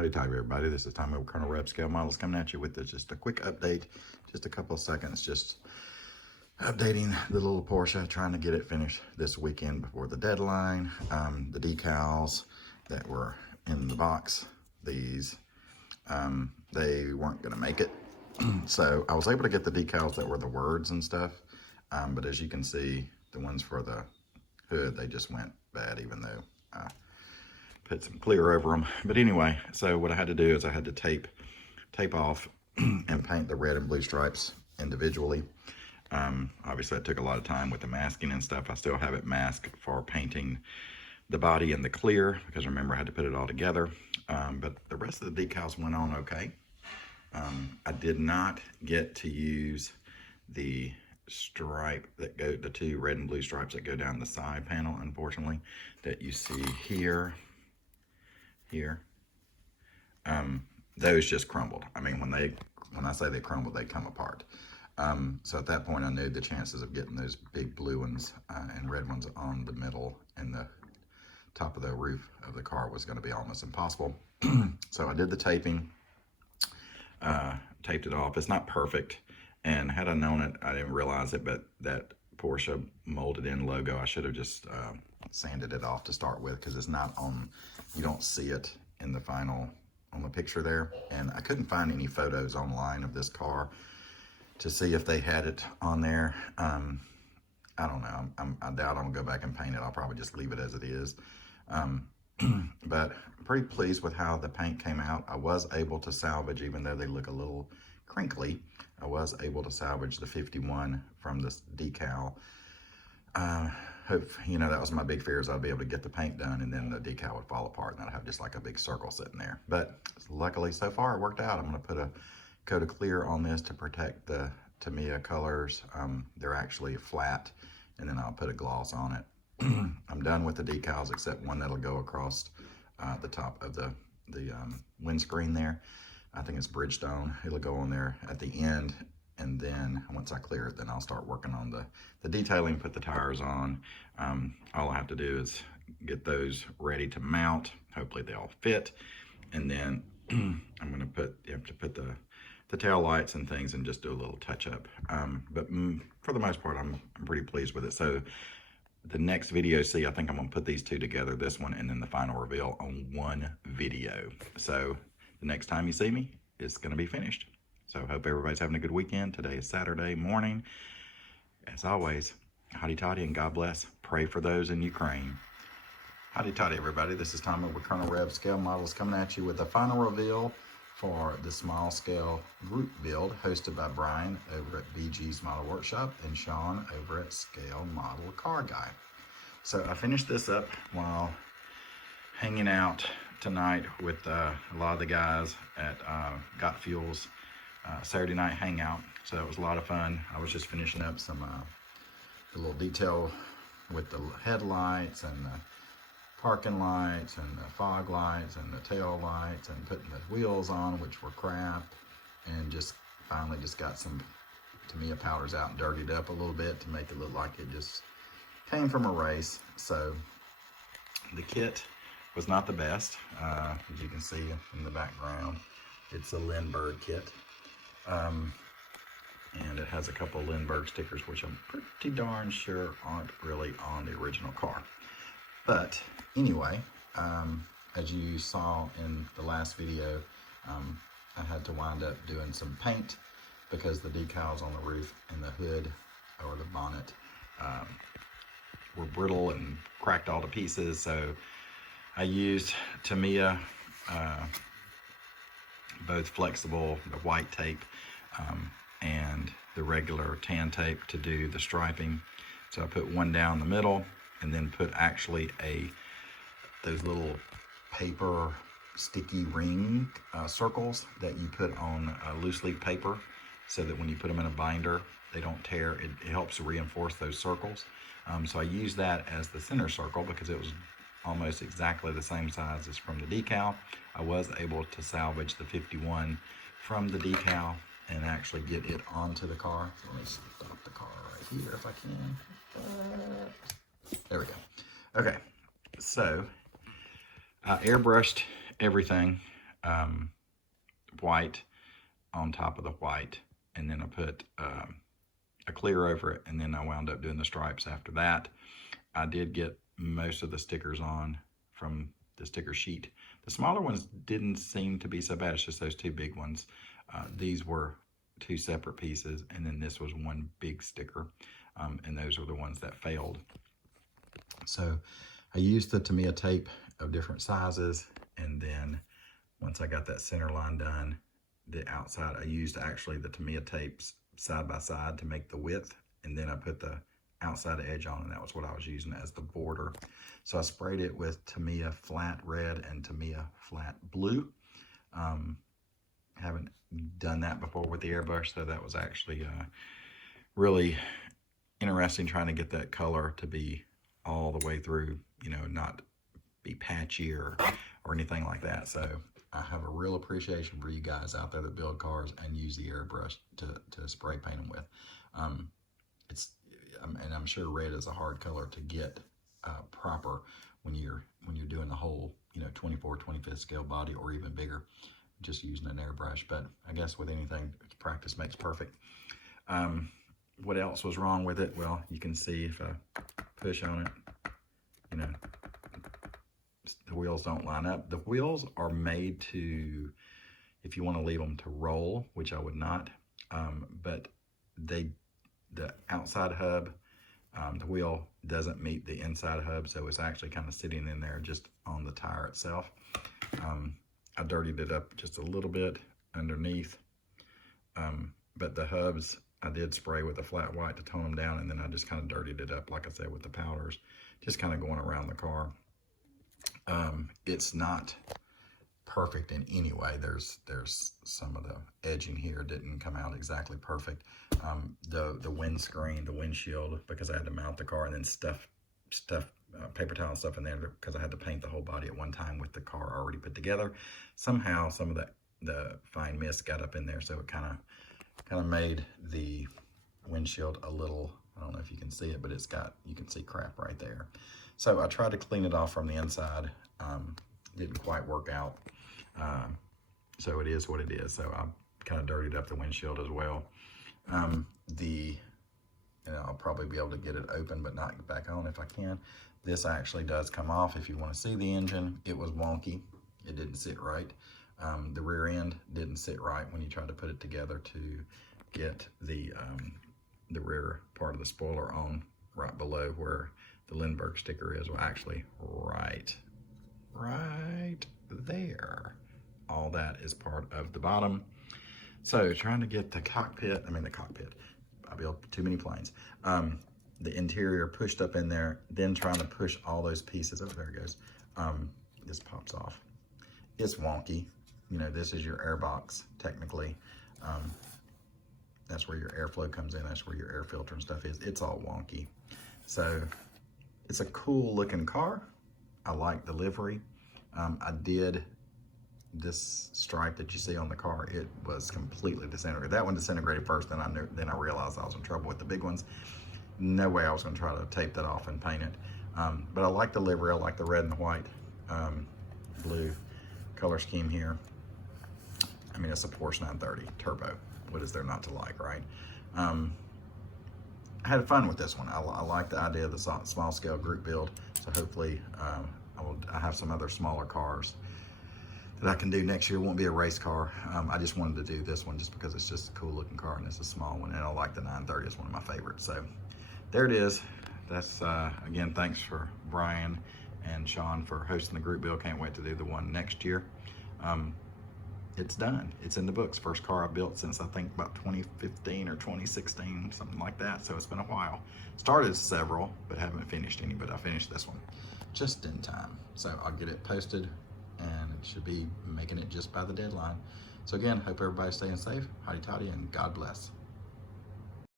Howdy tight, everybody. This is Tommy with Colonel Rev Scale Models coming at you with just a quick update, just a couple of seconds, just updating the little Porsche, trying to get it finished this weekend before the deadline. The decals that were in the box, these, they weren't going to make it. So I was able to get the decals that were the words and stuff, but as you can see, the ones for the hood, they just went bad, even though I put some clear over them. But anyway, so what I had to do is I had to tape off and paint the red and blue stripes individually. Obviously that took a lot of time with the masking and stuff. I still have it masked for painting the body in the clear, because remember I had to put it all together. But the rest of the decals went on okay. I did not get to use the stripe that go, the two red and blue stripes that go down the side panel, unfortunately, that you see here. Those just crumbled. I mean, when I say they crumbled, they come apart. So at that point I knew the chances of getting those big blue ones and red ones on the middle and the top of the roof of the car was going to be almost impossible. So I did the taping, taped it off. It's not perfect, and had I known it, I didn't realize it, but that Porsche molded in logo, I should have just sanded it off to start with, because it's not on, you don't see it in the final, on the picture there. And I couldn't find any photos online of this car to see if they had it on there. I don't know, I doubt I'm gonna go back and paint it. I'll probably just leave it as it is. But I'm pretty pleased with how the paint came out. I was able to salvage, even though they look a little crinkly, I was able to salvage the 51 from this decal. Hope, you know, that was my big fear, is I'd be able to get the paint done and then the decal would fall apart and I'd have just like a big circle sitting there. But luckily so far it worked out. I'm gonna put a coat of clear on this to protect the Tamiya colors. They're actually flat, and then I'll put a gloss on it. I'm done with the decals except one that'll go across the top of the windscreen there. I think it's Bridgestone. It'll go on there at the end, and then once I clear it, then I'll start working on the detailing, put the tires on. All I have to do is get those ready to mount. Hopefully they all fit, and then I'm gonna you have to put the tail lights and things and just do a little touch up. But for the most part, I'm pretty pleased with it. So the next video, see, I think I'm gonna put these two together, this one and then the final reveal, on one video. So the next time you see me, it's gonna be finished. So hope everybody's having a good weekend. Today is Saturday morning. As always, howdy toddy and God bless. Pray for those in Ukraine. Howdy toddy, everybody. This is Tommy with Colonel Rev Scale Models coming at you with the final reveal for the small scale group build hosted by Brian over at BG's Model Workshop and Sean over at Scale Model Car Guy. So I finished this up while hanging out tonight with a lot of the guys at Got Fuel's Saturday night hangout. So it was a lot of fun. I was just finishing up some the little detail with the headlights and the parking lights and the fog lights and the tail lights, and putting the wheels on, which were crap, and just finally just got some Tamiya powders out and dirtied up a little bit to make it look like it just came from a race. So the kit was not the best, as you can see in the background. It's a Lindbergh kit, and it has a couple of Lindbergh stickers, which I'm pretty darn sure aren't really on the original car. But anyway, as you saw in the last video, I had to wind up doing some paint because the decals on the roof and the hood or the bonnet were brittle and cracked all to pieces. So I used Tamiya, both flexible, the white tape, and the regular tan tape to do the striping. So I put one down the middle, and then put actually those little paper sticky ring circles that you put on loose leaf paper, so that when you put them in a binder, they don't tear. It helps reinforce those circles. So I used that as the center circle because it was almost exactly the same size as from the decal. I was able to salvage the 51 from the decal and actually get it onto the car. So let me stop the car right here if I can. There we go. Okay, so I airbrushed everything white on top of the white, and then I put a clear over it, and then I wound up doing the stripes after that. I did get most of the stickers on from the sticker sheet. The smaller ones didn't seem to be so bad. It's just those two big ones. These were two separate pieces, and then this was one big sticker, and those were the ones that failed. So I used the Tamiya tape of different sizes, and then once I got that center line done, the outside, I used actually the Tamiya tapes side by side to make the width, and then I put the outside edge on, and that was what I was using as the border. So I sprayed it with Tamiya flat red and Tamiya flat blue. Haven't done that before with the airbrush, so that was actually really interesting, trying to get that color to be all the way through, you know, not be patchy or anything like that. So I have a real appreciation for you guys out there that build cars and use the airbrush to spray paint them with. And I'm sure red is a hard color to get proper when you're doing the whole, you know, 24/25 scale body or even bigger, just using an airbrush. But I guess with anything, practice makes perfect. What else was wrong with it? Well, you can see if I push on it, you know, the wheels don't line up. The wheels are made to, if you want to leave them to roll, which I would not, but the outside hub, the wheel doesn't meet the inside hub, so it's actually kind of sitting in there just on the tire itself. I dirtied it up just a little bit underneath, but the hubs I did spray with a flat white to tone them down, and then I just kind of dirtied it up, like I said, with the powders, just kind of going around the car. It's not perfect in any way. There's some of the edging here didn't come out exactly perfect. The windscreen, the windshield, because I had to mount the car and then stuff paper towel stuff in there because I had to paint the whole body at one time with the car already put together. Somehow some of the fine mist got up in there, so it kind of made the windshield a little, I don't know if you can see it, but you can see crap right there. So I tried to clean it off from the inside. Didn't quite work out. So it is what it is. So I kind of dirtied up the windshield as well. I'll probably be able to get it open but not back on if I can. This actually does come off. If you want to see the engine, it was wonky. It didn't sit right. The rear end didn't sit right when you tried to put it together to get the rear part of the spoiler on right below where the Lindbergh sticker is. Well, actually right there. All that is part of the bottom. So trying to get the cockpit, I built too many planes. The interior pushed up in there, then trying to push all those pieces. Oh, there it goes. This pops off. It's wonky. You know, this is your air box, technically. That's where your airflow comes in. That's where your air filter and stuff is. It's all wonky. So it's a cool looking car. I like the livery. I did this stripe that you see on the car. It was completely disintegrated. That one disintegrated first, then I realized I was in trouble with the big ones. No way I was going to try to tape that off and paint it. But I like the livery. I like the red and the white, blue color scheme here. I mean, it's a Porsche 930 turbo. What is there not to like, right? I had fun with this one. I like the idea of the small scale group build. So hopefully I have some other smaller cars that I can do next year. It won't be a race car. I just wanted to do this one just because it's just a cool looking car and it's a small one, and I like the 930. It's one of my favorites. So there it is. That's again, thanks for Brian and Sean for hosting the group build. Can't wait to do the one next year. It's done. It's in the books. First car I built since I think about 2015 or 2016, something like that. So it's been a while. Started several, but haven't finished any, but I finished this one just in time. So I'll get it posted and it should be making it just by the deadline. So again, hope everybody's staying safe. Howdy toddy and God bless.